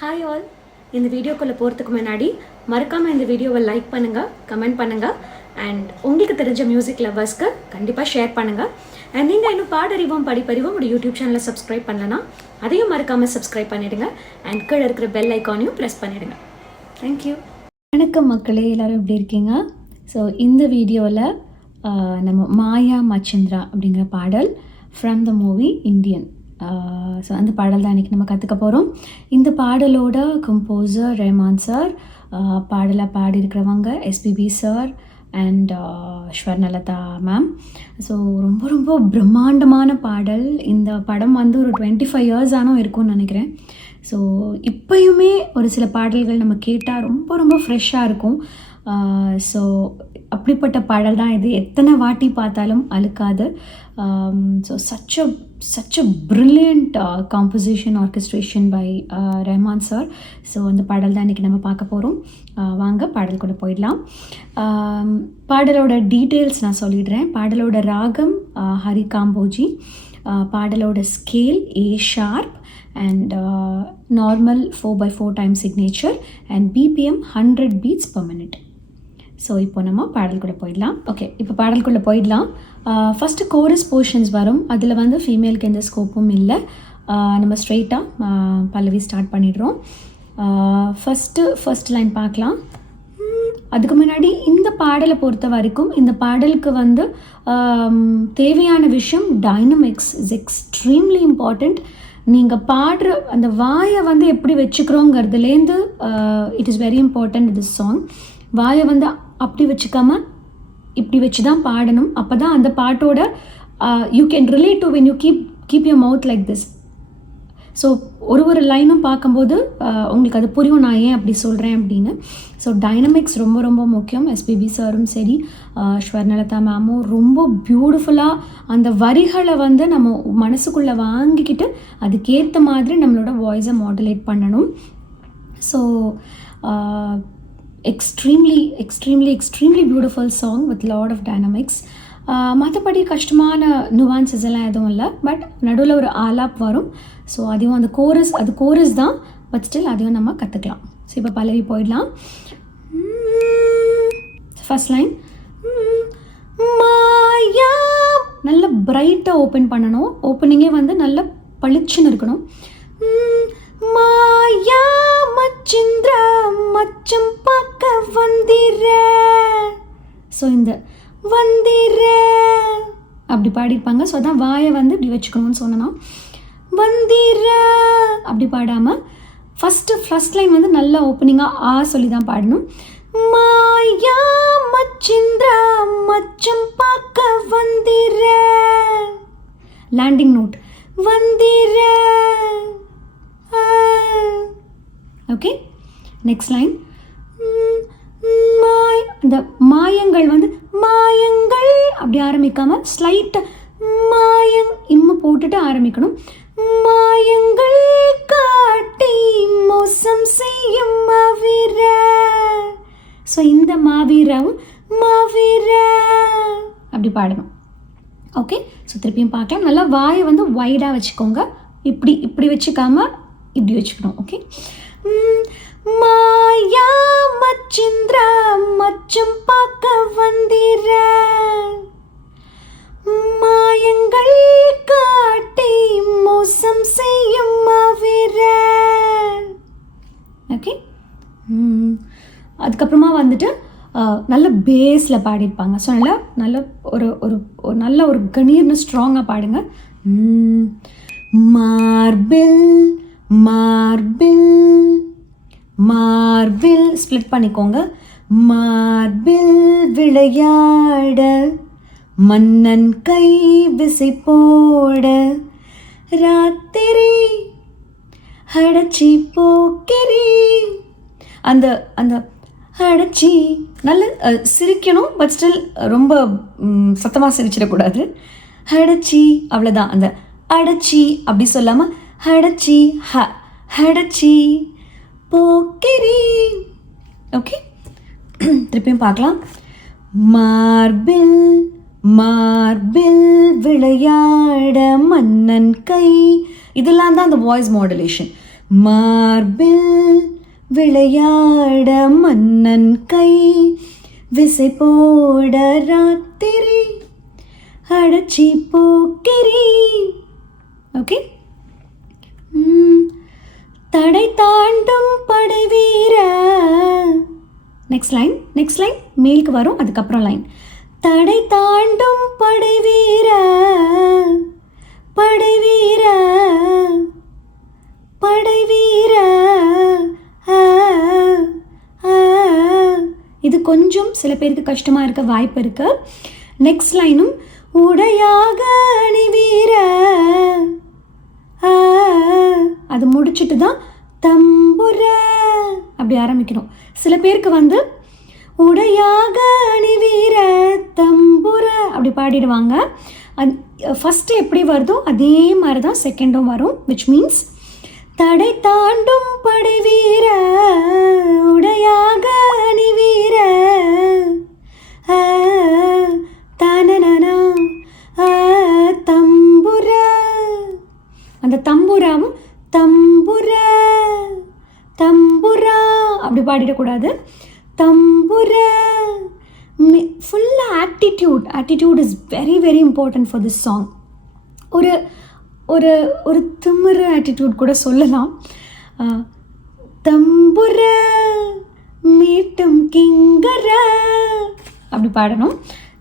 Hi all. இந்த வீடியோக்குள்ளே போகிறதுக்கு முன்னாடி மறக்காமல் இந்த வீடியோவை லைக் பண்ணுங்கள், கமெண்ட் பண்ணுங்கள் அண்ட் உங்களுக்கு தெரிஞ்ச மியூசிக் லவர்ஸ்க்கு கண்டிப்பாக ஷேர் பண்ணுங்கள். அண்ட் நீங்கள் இன்னும் பாடறிவோம் படிப்பறிவோம் ஒரு யூடியூப் சேனலை சப்ஸ்கிரைப் பண்ணலன்னா அதையும் மறக்காமல் சப்ஸ்கிரைப் பண்ணிவிடுங்க அண்ட் கீழே இருக்கிற பெல் ஐக்கானையும் ப்ரெஸ் பண்ணிவிடுங்க. தேங்க்யூ. வணக்கம் மக்களே, எல்லோரும் எப்படி இருக்கீங்க? ஸோ இந்த வீடியோவில் நம்ம மாயா மச்சந்திரா அப்படிங்கிற பாடல் from the movie Indian. So அந்த பாடல் தான் இன்றைக்கி நம்ம கற்றுக்க போகிறோம். இந்த பாடலோட கம்போசர் ரஹ்மான் சார், பாடலை பாடியிருக்கிறவங்க SPB sir and Swarnalatha ma'am. So ரொம்ப ரொம்ப பிரம்மாண்டமான பாடல். இந்த படம் வந்து ஒரு 25 years ஆனும் இருக்கும்னு நினைக்கிறேன். ஸோ இப்போயுமே ஒரு சில பாடல்கள் நம்ம கேட்டால் ரொம்ப ரொம்ப ஃப்ரெஷ்ஷாக இருக்கும். ஸோ அப்படிப்பட்ட பாடல் தான் இது. எத்தனை வாட்டி பார்த்தாலும் அழுக்காது. So such a brilliant composition orchestration by Rahman sir. So அந்த பாடல் தான் இன்றைக்கி நம்ம பார்க்க போகிறோம். வாங்க பாடல் கூட போயிடலாம். பாடலோட டீட்டெயில்ஸ் நான் சொல்லிடுறேன். பாடலோட ராகம் ஹரி காம்போஜி, பாடலோட scale A sharp and normal 4/4 time signature and BPM 100 beats per minute. So இப்போ நம்ம பாடலுக்குள்ளே போயிடலாம். ஓகே, இப்போ பாடலுக்குள்ளே போயிடலாம். ஃபஸ்ட்டு கோரஸ் போர்ஷன்ஸ் வரும். அதில் வந்து ஃபீமேலுக்கு எந்த ஸ்கோப்பும் இல்லை. நம்ம ஸ்ட்ரெயிட்டாக பல்லவி ஸ்டார்ட் பண்ணிடுறோம். ஃபஸ்ட் லைன் பார்க்கலாம். அதுக்கு முன்னாடி இந்த பாடலை பொறுத்த வரைக்கும் இந்த பாடலுக்கு வந்து தேவையான விஷயம் டைனமிக்ஸ் இஸ் எக்ஸ்ட்ரீம்லி இம்பார்ட்டண்ட். நீங்கள் பாடுற அந்த வாயை வந்து எப்படி வச்சுக்கிறோங்கிறதுலேருந்து it is very important this song. வாயை வந்து அப்படி வச்சுக்காம இப்படி வச்சு தான் பாடணும். அப்போ தான் அந்த பாட்டோட you can relate to when you keep your mouth like this. So ஒரு லைனும் பார்க்கும்போது உங்களுக்கு அது புரியும் நான் ஏன் அப்படி சொல்கிறேன் அப்படின்னு. ஸோ டைனமிக்ஸ் ரொம்ப ரொம்ப முக்கியம். எஸ்பிபி சாரும் சரி, ஸ்வர்ணலதா மேமும் ரொம்ப பியூட்டிஃபுல்லாக அந்த வரிகளை வந்து நம்ம மனசுக்குள்ளே வாங்கிக்கிட்டு அதுக்கேற்ற மாதிரி நம்மளோட வாய்ஸை மாடுலேட் பண்ணணும். So extremely beautiful song with lot of dynamics. மற்றபடி கஷ்டமான நுவான்சஸ் எல்லாம் எதுவும் இல்லை. பட் நடுவில் ஒரு ஆலாப் வரும். ஸோ அதையும் அந்த கோரஸ் தான், பட் ஸ்டில் அதையும் நம்ம கற்றுக்கலாம். ஸோ இப்போ பல்லவி போயிடலாம். ஃபர்ஸ்ட் லைன் மாயா, நல்ல பிரைட்டாக ஓப்பன் பண்ணணும். ஓப்பனிங்கே வந்து நல்ல பளிச்சுன்னு இருக்கணும். மாயா மச்சந்திரா மச்சம் பார்க்க வந்திர. ஸோ இந்த வந்திர அப்படி பாடிப்பாங்க. ஸோ அதான் வாயை வந்து இப்படி வச்சுக்கணும்னு சொன்னோன்னா வந்திர அப்படி பாடாமல் ஃபஸ்ட் லைன் வந்து நல்லா ஓப்பனிங்காக சொல்லி தான் பாடணும். மாயா மச்சந்திரா மச்சம் பார்க்க வந்திர, லேண்டிங் நோட் வந்திர. ஓகே, நெக்ஸ்ட் லைன் இந்த மாயங்கள் வந்து மாயங்கள் அப்படி ஆரம்பிக்காமல் ஸ்லைட்டாக மாயங் இம்ம போட்டுட்டு ஆரம்பிக்கணும். மாயங்கள் காட்டி மோசம் செய்யும் மாவீர. ஸோ இந்த மாவீரவும் மாவீர அப்படி பாடணும். ஓகே, ஸோ திருப்பியும் பார்க்கலாம். நல்லா வாயை வந்து வைடாக வச்சுக்கோங்க. இப்படி வச்சுக்காம இப்படி வச்சுக்கணும். ஓகே, மாயா மச்சந்திரா மச்சம் பார்க்க வந்திர, மாயங்கள் காட்டி மோசம் செய்யும் மாவீர. ஓகே, அதுக்கப்புறமா வந்துட்டு நல்ல பேஸில் பாடியிருப்பாங்க. ஸோ நல்ல நல்ல ஒரு கணீர்னு ஸ்ட்ராங்காக பாடுங்க. மார்பில் மார்பில் மார்பில் ஸ்ப்ளிட் பண்ணிக்கோங்க. மார்பில் விளையாட மன்னன் கை விசை போட ராத்திரி அடச்சி போக்கிரி. அந்த அந்த அடச்சி நல்ல சிரிக்கணும், பட் ஸ்டில் ரொம்ப சத்தமாக சிரிச்சிடக்கூடாது. அடச்சி அவ்வளோதான். அந்த அடச்சி அப்படி சொல்லாமல் அடச்சி அடச்சி போக்கிரி. ஓகே, திருப்பியும் பார்க்கலாம். மார்பில் மார்பில் விளையாட மன்னன் கை. இதெல்லாம் தான் அந்த வாய்ஸ் மாடுலேஷன். மார்பில் விளையாட மன்னன் கை விசை போட ராத்திரி அடைச்சி போக்கிரி. ஓகே. தடை தாண்டும் படை வீர. நெக்ஸ்ட் லைன் மேலுக்கு வரும், அதுக்கப்புறம் லைன். தடை தாண்டும் படை வீர படை வீர படை வீர. இது கொஞ்சம் சில பேருக்கு கஷ்டமாக இருக்க வாய்ப்பு இருக்கு. நெக்ஸ்ட் லைனும் உடையாக அணி வீர. அது முடிச்சுட்டு தான் தம்புர அப்படி ஆரம்பிக்கணும். சில பேருக்கு வந்து உடையாக அணி வீர தம்புர அப்படி பாடிடுவாங்க. ஃபஸ்ட்டு எப்படி வருதோ அதே மாதிரி தான் செகண்டும் வரும். விச் மீன்ஸ் தடை தாண்டும் படை வீர உடையாக அணி வீர தனனா தம்புர. அந்த தம்புராவும் தம்புரா தம்புரா அப்படி பாடிடக்கூடாது. தம்புரா. Full attitude is very very important for this song. ஒரு ஒரு ஒரு திமிர ஆட்டிடியூட் கூட சொல்லலாம். தம்புர மீட்டும் கிங்கர அப்படி பாடணும்.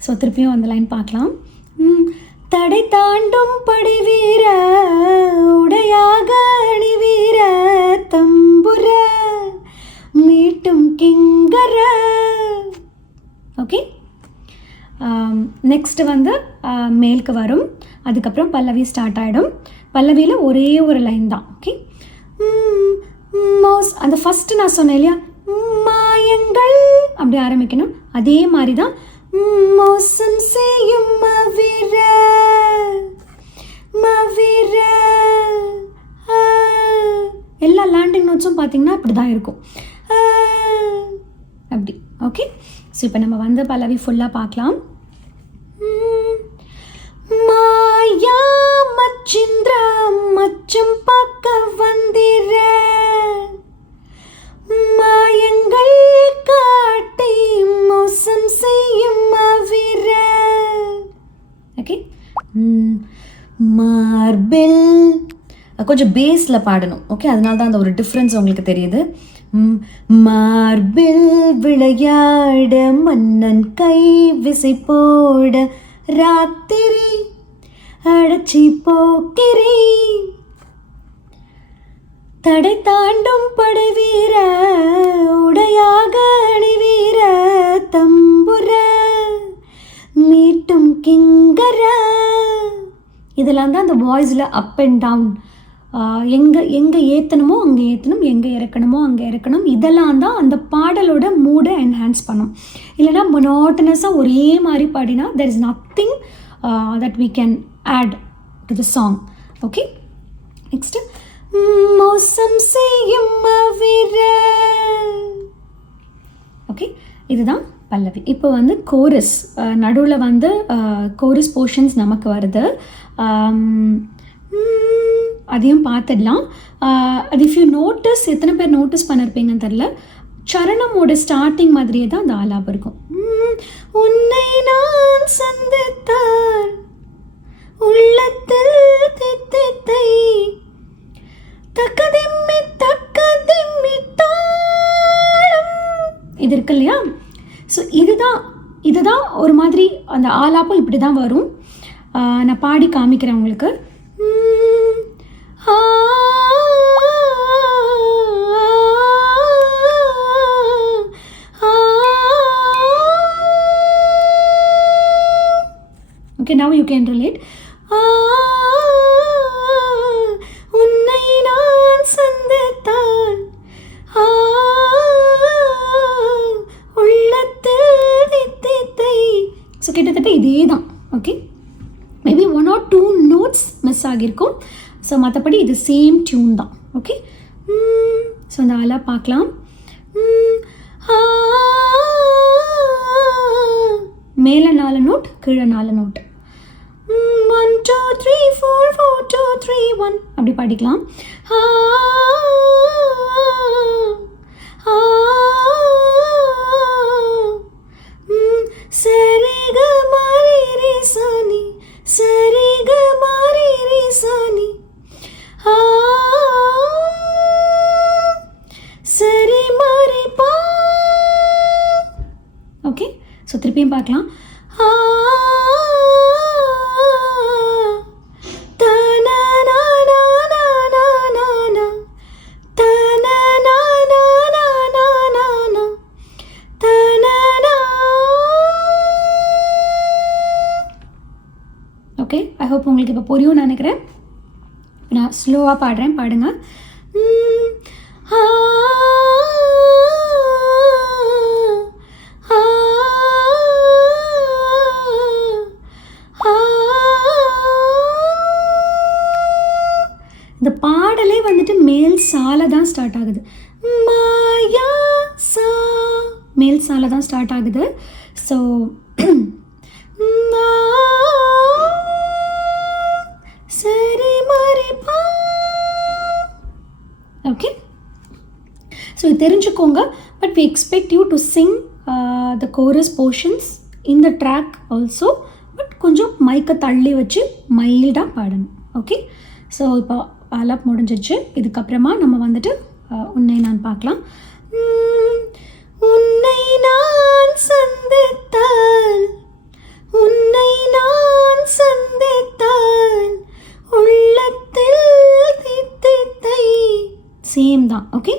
ஸோ திருப்பியும் அந்த லைன் பார்க்கலாம். தடை தாண்டும் படை வீர உடையாக அணி வீர தம்புர மீட்டும் கிங்கர. ஓகே. நெக்ஸ்ட் வந்து மேலுக்கு வரும், அதுக்கப்புறம் பல்லவி ஸ்டார்ட் ஆகிடும். பல்லவியில் ஒரே ஒரு லைன் தான். ஓகே. அந்த ஃபஸ்ட்டு நான் சொன்னேன் இல்லையா, மாயங்கள் அப்படி ஆரம்பிக்கணும். அதே மாதிரி தான் மோசம் செய்யும் மவிர மவிர. எல்லா லேண்டிங் நோட்ஸும் பார்த்தீங்கன்னா அப்படி தான் இருக்கும் அப்படி. ஓகே. ஸோ இப்போ நம்ம வந்து பல்லவி ஃபுல்லாக பார்க்கலாம். மாயா மச்சிந்திரா மச்சம் பார்க்க வந்திர மாயங்கள் காட்டி மோசம் செய்யும் மவிர. ஓகே. மார்பில் கொஞ்சம் பேஸில் பாடணும். ஓகே. அதனால தான் அந்த ஒரு டிஃப்ரென்ஸ் உங்களுக்கு தெரியுது. மார்பில் விளையாட மன்னன் கை விசை போட ராத்திரி அடைச்சி போக்கிரி தடை தாண்டும் படை வீர உடையாக அணி வீர தம்புர மீட்டும் கிங்கர. இதெல்லாம் தான் அந்த வாய்ஸில் அப் அண்ட் டவுன், எங்கே ஏற்றணுமோ அங்கே ஏற்றணும், எங்கே இறக்கணுமோ அங்கே இறக்கணும். இதெல்லாம் தான் அந்த பாடலோட மூடை என்ஹான்ஸ் பண்ணும். இல்லைனா மொனோட்டனஸாக ஒரே மாதிரி பாடினா there is nothing that we can add to the song. Okay. Next மோசம் செய்யும் மவிர. ஓகே. இதுதான் பல்லவி. இப்போ வந்து கோரஸ், நடுவில் வந்து கோரஸ் போர்ஷன்ஸ் நமக்கு வருது. அதையும் பார்த்துடலாம். அது இஃப் யூ நோட்டீஸ், எத்தனை பேர் நோட்டீஸ் பண்ணியிருப்பீங்கன்னு தெரில, சரணமோட ஸ்டார்டிங் மாதிரியே தான் அந்த ஆலாபம் இருக்கும். உன்னை நான் சந்தித்தார் உள்ளத்தில் தித்தித்தை தக்கதிம்மி தக்கதிம்மி தாளம். இது இருக்கு இல்லையா? ஸோ இதுதான் ஒரு மாதிரி அந்த ஆலாபம் இப்படி தான் வரும். நான் பாடி காமிக்கிறேன் உங்களுக்கு. Okay, now you can relate. உன்னை நான் சந்தித்தான் உள்ளத்தில் தித்தித்தை. ஸோ கிட்டத்தட்ட இதே தான். Okay. Maybe 1 or 2 notes miss ஆகியிருக்கும். ஸோ மற்றபடி இது சேம் டியூன் தான். ஓகே. ஸோ அந்த ஆலா பார்க்கலாம். மேலே 4 நோட், கீழே 4 நோட். 1 2 3 4 4 2 3 1 அப்படி பாடிக்கலாம். உங்களுக்கு இப்போ புரியும்னு நினைக்கிறேன். நான் ஸ்லோவாக பாடுறேன், பாடுங்க. இந்த பாடலே வந்துட்டு மேல் சால தான் ஸ்டார்ட் ஆகுது. மாயா சா மேல் சால தான் ஸ்டார்ட் ஆகுது. ஸோ சரி மாறி பா. ஓகே, ஸோ இது தெரிஞ்சுக்கோங்க. But we expect you to sing the chorus portions in the track also. But கொஞ்சம் மைக்கை தள்ளி வச்சு மைல்டாக பாடணும். ஓகே, ஸோ இப்போ ஆலாப் முடிஞ்சிச்சு. இதுக்கப்புறமா நம்ம வந்துட்டு உன்னை நான் பார்க்கலாம். உன்னை நான் சந்தித்தால், உன்னை நான் சந்தித்தால் உள்ளத்தில் தித்தித்தை. சேம் தான். ஓகே,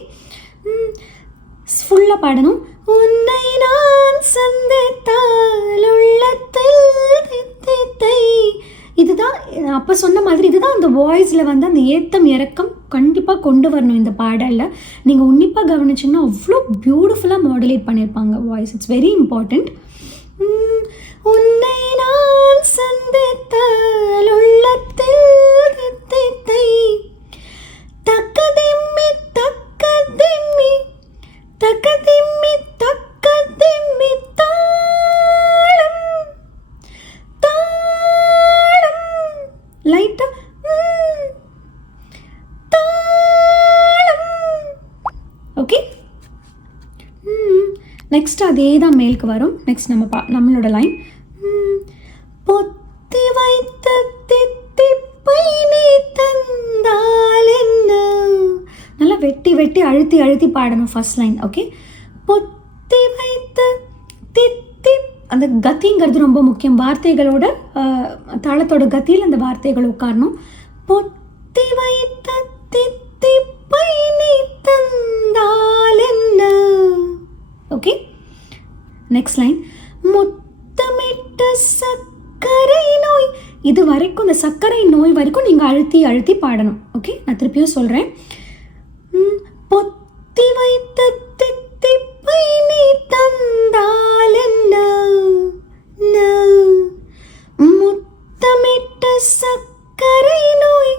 ஃபுல்லாக பாடணும். உன்னை நான் சந்தித்தால் உள்ளத்தில் தித்தித்தை. இதுதான் அப்போ சொன்ன மாதிரி, இதுதான் அந்த வாய்ஸில் வந்து அந்த ஏத்தம் இறக்கம் கண்டிப்பாக கொண்டு வரணும் இந்த பாடலில். நீங்கள் உன்னிப்பாக கவனிச்சிங்கன்னா அவ்வளோ பியூட்டிஃபுல்லாக மாடுலேட் பண்ணியிருப்பாங்க வாய்ஸ். It's very important. உன்னை நான் சந்தித்தால் உள்ளத்தில் தித்தித்தை. தக்கதிம்மி தக்கதிம்மி தக்கதிம்மி தக்கதிம்மி தாளம் தாளம் லைட்டாக தாளம். ஓகே, நெக்ஸ்ட் அதே தான் மேலுக்கு வரும். நெக்ஸ்ட் நம்மளோட லைன். பொத்தி வைத்த தித்திப்பை நீ தந்தால் என்ன. நல்லா வெட்டி வெட்டி அழுத்தி அழுத்தி பாடணும் ஃபர்ஸ்ட் லைன். ஓகே, பொத்தி வைத்த தித்தி. அந்த கத்திங்கிறது ரொம்ப முக்கியம். வார்த்தைகளோட தாளத்தோட கத்தியில் அந்த வார்த்தைகள் உட்காரணும். பொத்தி வைத்த தித்திப்பை நீ தந்தால் என்ன. Okay, next line. முத்தமிட்ட சர்க்கரை நோய். இது வரைக்கும் இந்த சர்க்கரை நோய் வரைக்கும் நீங்கள் அழுத்தி அழுத்தி பாடணும். ஓகே, நான் திருப்பியும் சொல்கிறேன். பொத்தி வைத்த தித்திப்பை நீ தந்தால் என்ன. முத்தமிட்ட சர்க்கரை நோய்.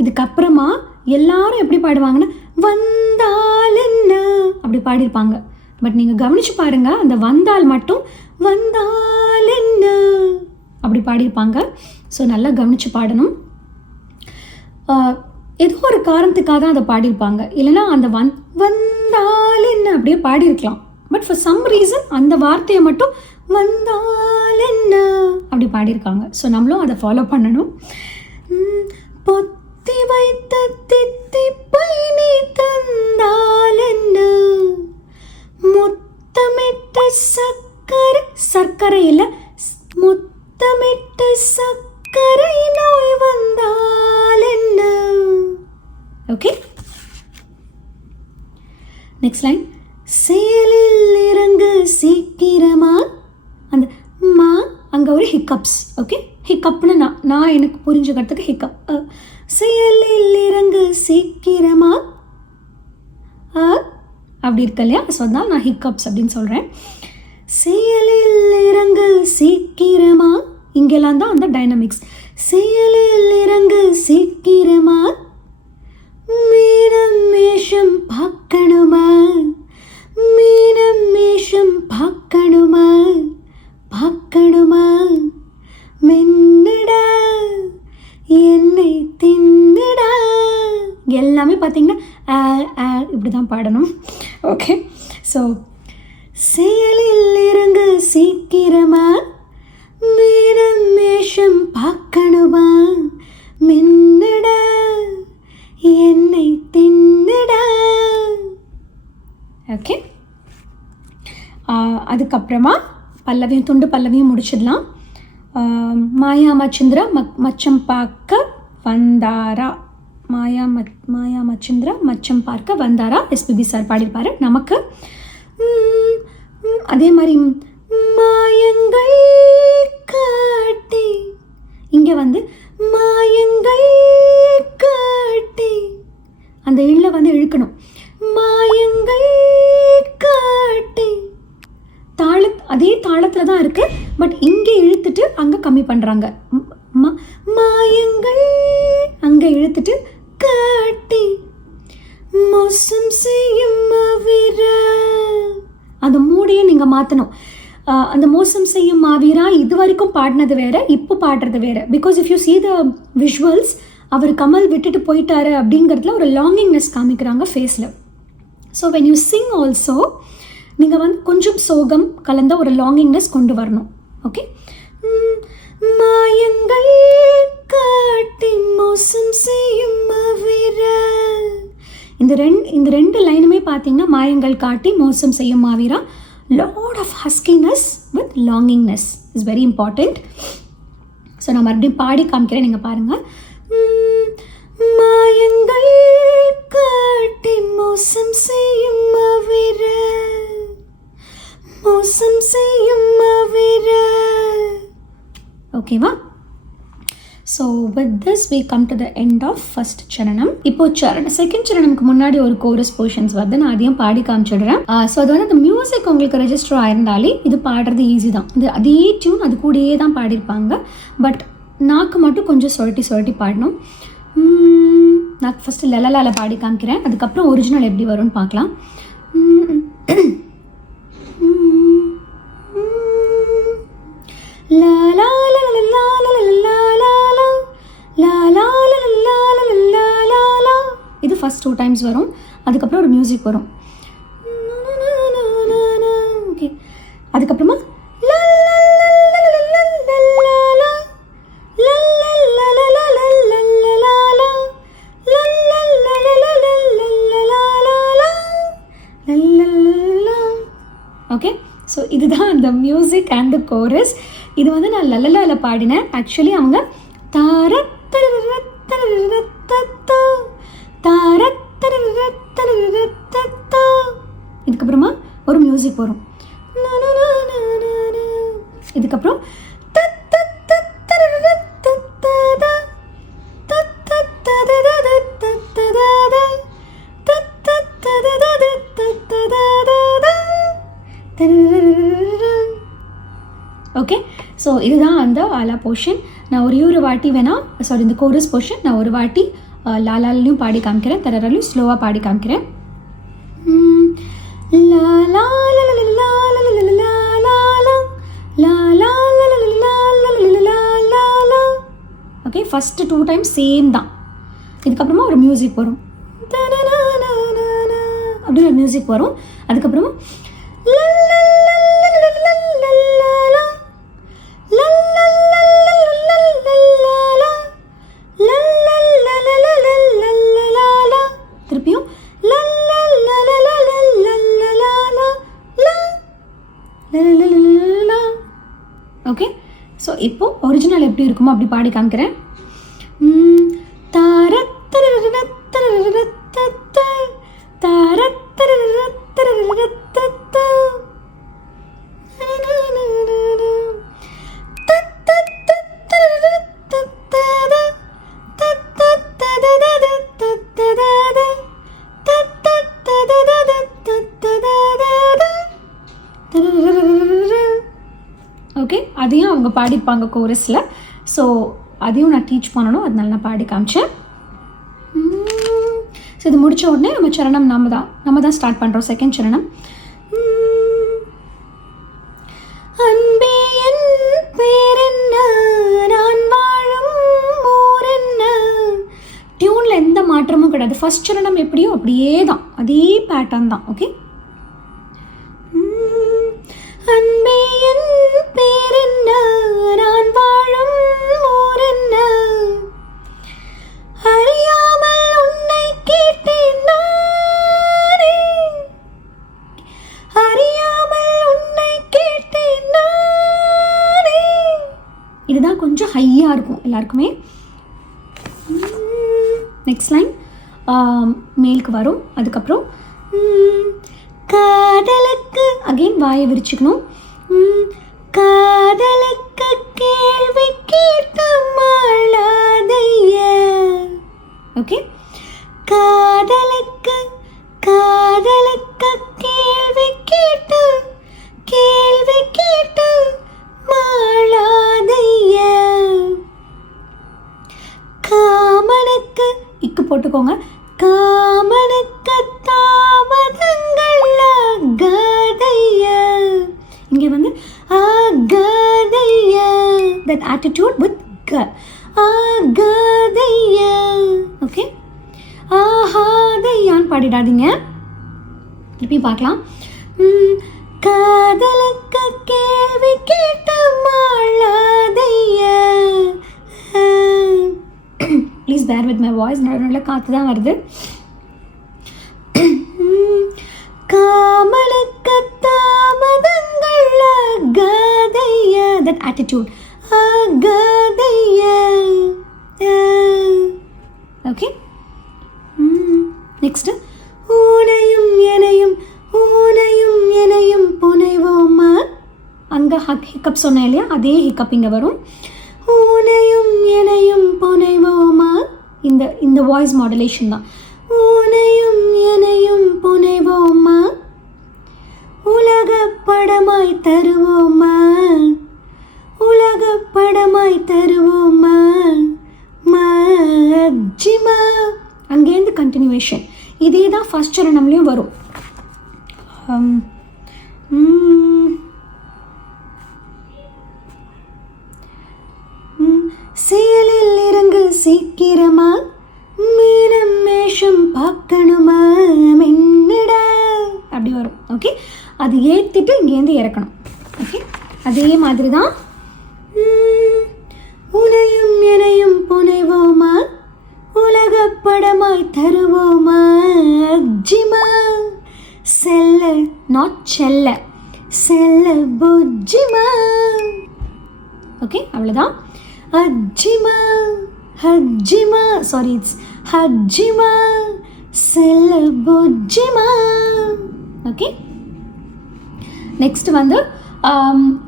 இதுக்கப்புறமா எல்லாரும் எப்படி பாடுவாங்கன்னா வந்தால் என்ன அப்படி பாடியிருப்பாங்க. பட் நீங்கள் கவனித்து பாருங்கள், அந்த வந்தால் மட்டும் வந்தால் என்ன அப்படி பாடியிருப்பாங்க. ஸோ நல்லா கவனித்து பாடணும். ஏதோ ஒரு காரணத்துக்காக தான் அதை பாடியிருப்பாங்க. இல்லைனா அந்த வந்தால் என்ன அப்படியே பாடியிருக்கலாம். பட் ஃபார் சம் ரீசன் அந்த வார்த்தையை மட்டும் வந்தால் என்ன அப்படி பாடியிருக்காங்க. ஸோ நம்மளும் அதை ஃபாலோ பண்ணணும். பொத்தி வைத்த தித்திப்பை நீ தந்தால் என்ன. முத்தமிட்ட சர்க்கரை, சர்க்கரை இல்லை, முத்தமிட்ட சர்க்கரை நோய் வந்தால் என்ன. Okay, next line. செயலில் இறங்கு சீக்கிரமா. அந்த மா அங்கே ஒரு ஹிக்கப்ஸ். ஓகே, ஹிக்கப்னு நான் எனக்கு புரிஞ்சுக்கிறதுக்கு ஹிக்கப். செயலில் இறங்கு சீக்கிரமா அப்படி இருக்கு இல்லையா. ஸோ அதனால் நான் ஹிக்கப்ஸ் அப்படின்னு சொல்கிறேன். செயலில் இறங்கு சீக்கிரமா. இங்கெல்லாம் தான் அந்த டைனமிக்ஸ். செயலில் இறங்கு சீக்கிரமா. மீனம் மேஷம் பார்க்கணுமா, மீனம் மேஷம் பார்க்கணுமா, பார்க்கணுமா. மென்னடா என்னை தின்னடா. எல்லாமே பார்த்தீங்கன்னா இப்படி தான் பாடணும். ஓகே, ஸோ செயலில் இறங்கு சீக்கிரமா. மீனம் மேஷம் பார்க்கணுமா, மென்னடா என்னை தின்னடா. ஓகே, அதுக்கப்புறமா பல்லவியும் துண்டு பல்லவியும் முடிச்சிடலாம். மாயா மச்சிந்திரா மச்சம் பார்க்க வந்தாரா. மாயா மச்சிந்திரா மச்சம் பார்க்க வந்தாரா. எஸ்பிபி சார் பாடியிருப்பார். நமக்கு அதே மாதிரி மாயங்கள் காட்டி. இங்கே வந்து மாயங்கள் காட்டி, அந்த இள்ள வந்து இழுக்கணும். மாயங்கள் காட்டி, அதே தாளத்தில் தான் இருக்கு, பட் இங்கே இழுத்துட்டு அங்கே கம்மி பண்ணுறாங்க. மாயங்கள் அங்கே இழுத்துட்டு காட்டி மோசம் செய்யும் மாவீரா, அந்த மூடையை நீங்கள் மாற்றணும். அந்த மோசம் செய்யும் மாவீரா இது வரைக்கும் பாடினது வேற, இப்போ பாடுறது வேற. Because if you see the visuals, அவர் கமல் விட்டுட்டு போயிட்டாரு அப்படிங்கிறதுல ஒரு லாங்கிங்னஸ் காமிக்கிறாங்க ஃபேஸில். So when you sing also நீங்கள் வந்து கொஞ்சம் சோகம் கலந்த ஒரு லாங்கிங்னஸ் கொண்டு வரணும். ஓகே. மாயங்கள் காட்டி மோசம் செய்யும் மாவீரா, இந்த ரெண்டு லைனுமே பார்த்தீங்கன்னா மாயங்கள் காட்டி மோசம் செய்யும் மாவீரா, lot of huskiness with longingness is very important. So நான் மறுபடியும் பாடி காமிக்கிறேன், நீங்கள் பாருங்கள். மாயங்கள் காட்டி மோசம் செய்யும் மாவீரா, மோசம் செய்யும் மாவீரா. ஓகேவா? So with this we come to the end of first சரணம். இப்போ செகண்ட் சரணம்க்கு முன்னாடி ஒரு கோரஸ் போர்ஷன்ஸ் வந்து நான் அதையும் பாடி காமிச்சிடுறேன். ஸோ அது வந்து அந்த மியூசிக் உங்களுக்கு ரெஜிஸ்டர் ஆயிருந்தாலே இது பாடுறது ஈஸி தான். இது அதே டியூன் அது கூடயே தான் பாடியிருப்பாங்க, பட் நாக்கு மட்டும் கொஞ்சம் சொரட்டி பாடணும். நான் ஃபஸ்ட்டு லலலால பாடி காமிக்கிறேன், அதுக்கப்புறம் ஒரிஜினல் எப்படி வரும்னு பார்க்கலாம். இது ஃபஸ்ட் 2 டைம்ஸ் வரும், அதுக்கப்புறம் ஒரு மியூசிக் வரும். ஓகே, அதுக்கப்புறமா ஓகே. ஸோ இதுதான் அந்த மியூசிக் அண்ட் த கோரஸ். இது வந்து நான் லலலால பாடினேன். ஆக்சுவலி அவங்க இதுக்கப்புறமா ஒரு மியூசிக் வரும். இதுக்கப்புறம் ஓகே. ஸோ இதுதான் அந்த ஆலா போர்ஷன். நான் ஒரு வாட்டி இந்த கோரஸ் போர்ஷன் நான் ஒரு வாட்டி லாலாலையும் பாடி காமிக்கிறேன், தரராலையும் ஸ்லோவாக பாடி காமிக்கிறேன். ஓகே, ஃபஸ்ட்டு 2 டைம்ஸ் சேம் தான். இதுக்கப்புறமா ஒரு மியூசிக் வரும், அப்படின்னு ஒரு மியூசிக் வரும். அதுக்கப்புறமா திருப்பியும் ஓகே. ஸோ இப்போ ஒரிஜினல் எப்படி இருக்குமோ அப்படி பாடி காமிக்கிறேன். ஓகே, அதையும் அவங்க பாடிப்பாங்க கோரஸில். ஸோ அதையும் நான் டீச் பண்ணணும், அதனால நான் பாடி காமிச்சேன். ஸோ இது முடித்த உடனே நம்ம சரணம் நம்ம தான் ஸ்டார்ட் பண்ணுறோம். செகண்ட் சரணம். அன்பே என் பேரென்ன, நான் வாழும் ஊரென்ன. டியூனில் எந்த மாற்றமும் கிடையாது. ஃபர்ஸ்ட் சரணம் எப்படியோ அப்படியே தான், அதே பேட்டர்ன் தான். ஓகே. அன்பே என் பேரென்ன, நான் வாழும் ஊரென்ன, அறியாமல் உன்னை கேட்டேன் நானே, அறியாமல் உன்னை கேட்டேன் நானே. இதுதான் கொஞ்சம் ஹையாக இருக்கும் எல்லாருக்குமே. நெக்ஸ்ட் லைன் மேலுக்கு வரும். அதுக்கப்புறம் காதலுக்கு அகைன் வாயை விரிச்சுக்கணும். காதலுக்கு கேள்வி கேட்டு மாளாதைய. ஓகே, காதலுக்கு கேள்வி கேட்டு மாளாதைய. காமனுக்கு இக்கு போட்டுக்கோங்க. காமனுக்கு தாமதங்கள் ஆகாதைய. இங்கே வந்து ஆகாதைய. that attitude with க. ஆகாதைய. ஓகே, ஆஹாதையான்னு பாடிடாதீங்க. திருப்பி பார்க்கலாம். காதலுக்கு கேள்வி கேட்டு மாளாதைய. Please bear with my voice, நல்ல காற்று தான் வருது. காமலுக்கு தாமதங்கள் ஆகாதைய. that attitude. ஆகாதைய. Okay, next. ஊனையும் எனையும் புனைவோமா. அங்கே ஹிக்கப் சொன்னேன் இல்லையா, அதே ஹிக்கப் இங்கே வரும். ஊனையும் எனையும் புனைவோமா. இந்த வாய்ஸ் மாடுலேஷன் தான். ஊனையும் எனையும் புனைவோமா. உலக படமாய் தருவோமா. உலக படமாய் தருவோமா. மஜ்ஜிமா. அங்கேருந்து கண்டினியூவேஷன். இதே தான் ஃபர்ஸ்ட் சரணம்லேயும் வரும். செயலில் இறங்கு சீக்கிரமா. மீனம் மேஷம் பார்க்கணுமா. மின்னடா அப்படி வரும். ஓகே, அது ஏற்றிட்டு இங்கேருந்து இறக்கணும். ஓகே, அதே மாதிரி தான். உனையும் எனையும் புனைவோமா. உலக படமாய் தருவோமா. அஜ்ஜிமா. செல்ல, நாட் செல்ல, செல்ல புஜ்ஜிமா. ஓகே, அவ்வளோதான். ஹஜ்ஜிமா, ஹஜ்ஜிமா, சாரி இட்ஸ் ஹஜ்ஜிமா. செல்ல புஜ்ஜிமா. ஓகே, நெக்ஸ்ட் வந்து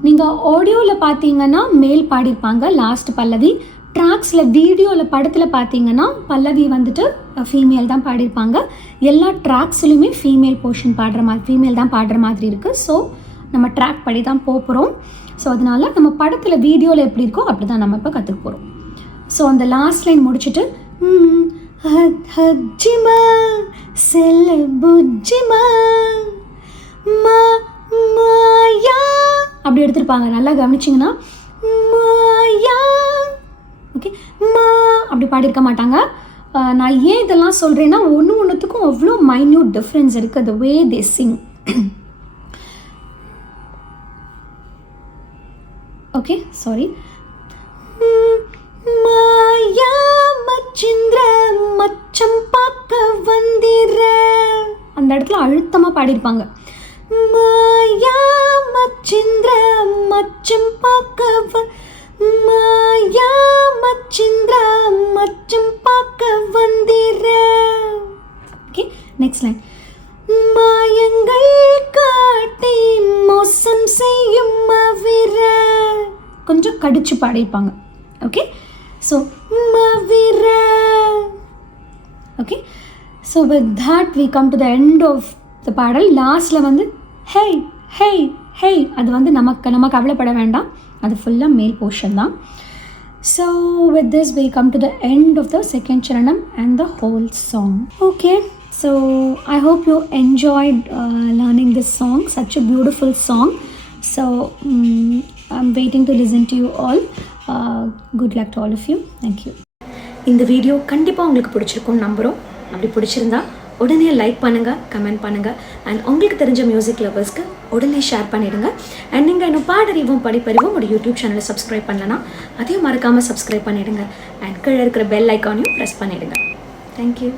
நீங்கள் ஆடியோவில் பார்த்தீங்கன்னா மேல் பாடியிருப்பாங்க லாஸ்ட் பல்லவி. ட்ராக்ஸில் வீடியோவில் படத்தில் பார்த்தீங்கன்னா பல்லவி வந்துட்டு ஃபீமேல் தான் பாடியிருப்பாங்க. எல்லா ட்ராக்ஸ்லையுமே ஃபீமேல் போர்ஷன் ஃபீமேல் தான் பாடுற மாதிரி இருக்குது. ஸோ நம்ம ட்ராக் படி தான் போகிறோம். ஸோ அதனால் நம்ம படத்தில் வீடியோவில் எப்படி இருக்கோ அப்படி தான் நம்ம இப்போ கற்றுக்க போகிறோம். ஸோ அந்த லாஸ்ட் லைன் முடிச்சுட்டு ஹஜ்ஜிமா செல்ல புஜ்ஜிமா மாயா அப்படி எடுத்திருப்பாங்க. நல்லா கவனிச்சிங்கன்னா மாயா. ஓகே, மா அப்படி பாடியிருக்க மாட்டாங்க. நான் ஏன் இதெல்லாம் சொல்கிறேன்னா ஒன்றுத்துக்கும் அவ்வளோ மைன்யூட் டிஃப்ரென்ஸ் இருக்குது. the way they sing. Okay, sorry. Maya Machindra மச்சம் பார்க்க வந்திர. அந்த இடத்துல அழுத்தமாக பாடியிருப்பாங்க. மாயா மச்சிந்திர மச்சம் பார்க்க. மாயா மச்சிந்திர மச்சம் பார்க்க வந்திர. Okay, next line. மாயங்கள் காட்டி மோசம் செய்யும் மவிர. கொஞ்சம் கடிச்சு பாடியிருப்பாங்க. ஓகே, ஸோ மவிர. Okay, so with that we come to the end of the பாடல். லாஸ்ட்டில் வந்து ஹேய் ஹேய் ஹேய் அது வந்து நம்ம கவலைப்பட வேண்டாம், அது ஃபுல்லாக மேல் போர்ஷன் தான். So with this we come to the end of the second charanam and the whole song. Okay, so I hope you enjoyed learning this song, such a beautiful song. So I'm waiting to listen to you all. Good luck to all of you. Thank you. இந்த video கண்டிப்பாக உங்களுக்கு பிடிச்சிருக்கும்னு நம்புகிறோம். அப்படி பிடிச்சிருந்தா உடனே like பண்ணுங்கள், comment பண்ணுங்கள், அண்ட் உங்களுக்கு தெரிஞ்ச மியூசிக் லவர்ஸ்க்கு உடனே ஷேர் பண்ணிடுங்க. அண்ட் நீங்கள் இன்னும் பாடறிவும் படிப்பறிவும் ஒரு யூடியூப் சேனலை சப்ஸ்கிரைப் பண்ணலன்னா அதையும் மறக்காமல் சப்ஸ்கிரைப் பண்ணிவிடுங்க. அண்ட் கீழே இருக்கிற பெல் ஐக்கானையும் ப்ரெஸ் பண்ணிவிடுங்க. தேங்க்யூ.